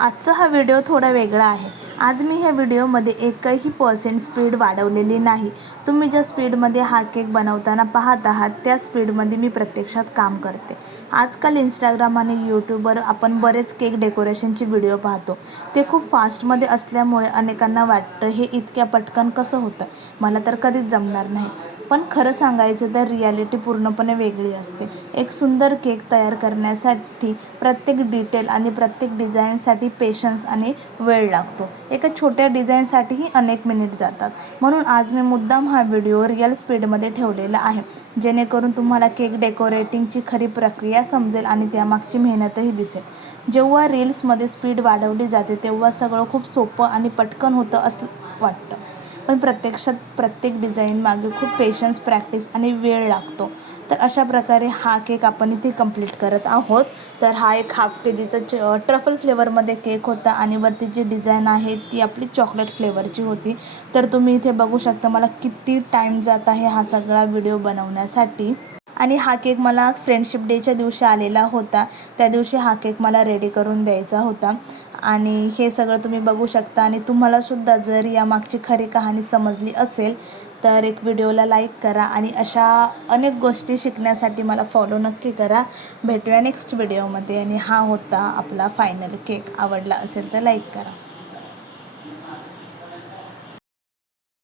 आजचा हा व्हिडिओ थोडा वेगळा आहे। आज मी ह्या व्हिडिओमध्ये एकही % स्पीड वाढवलेली नाही। तुम्ही ज्या स्पीडमध्ये हा केक बनवताना पाहत आहात त्या स्पीडमध्ये मी प्रत्यक्षात काम करते। आजकाल इंस्टाग्राम आणि यूट्यूबवर आपण बरेच केक डेकोरेशनचे व्हिडिओ पाहतो। ते खूप फास्टमध्ये असल्यामुळे अनेकांना वाटतं हे इतक्या पटकन कसं होतं, मला तर कधीच जमणार नाही। पण खरं सांगायचं तर रियालिटी पूर्णपणे वेगळी असते। एक सुंदर केक तयार करण्यासाठी प्रत्येक डिटेल आणि प्रत्येक डिझाईनसाठी पेशन्स आणि वेळ लागतो। एका छोट्या डिझाईनसाठीही अनेक मिनिट जातात। म्हणून आज मी मुद्दाम हा व्हिडिओ रिअल स्पीडमध्ये ठेवलेला आहे, जेणेकरून तुम्हाला केक डेकोरेटिंगची खरी प्रक्रिया समजेल आणि त्यामागची मेहनतही दिसेल। जेव्हा रील्समध्ये स्पीड वाढवली जाते तेव्हा सगळं खूप सोपं आणि पटकन होतं असं वाटतं, पण प्रत्यक्षात प्रत्येक डिझाईन मागे खूप पेशन्स, प्रॅक्टिस आणि वेळ लागतो। तर अशा प्रकारे हा केक आपण इथे कंप्लीट करत आहोत। तर हा एक हाफ केजीचा ट्रफल फ्लेवरमध्ये केक होता आणि वरती जी डिझाईन आहे ती आपली चॉकलेट फ्लेवरची होती। तर तुम्ही इथे बघू शकता मला किती टाईम जात आहे हा सगळा व्हिडिओ बनवण्यासाठी। आणि हा केक मला फ्रेंडशिप डेच्या दिवशी आलेला होता, त्या दिवशी हा केक मला रेडी करून द्यायचा होता। आणि हे सगळं तुम्ही बघू शकता। आणि तुम्हालासुद्धा जर यामागची खरी कहाणी समजली असेल तर एक व्हिडिओला लाईक करा आणि अशा अनेक गोष्टी शिकण्यासाठी मला फॉलो नक्की करा। भेटूया नेक्स्ट व्हिडिओमध्ये। आणि हा होता आपला फायनल केक। आवडला असेल तर लाईक करा।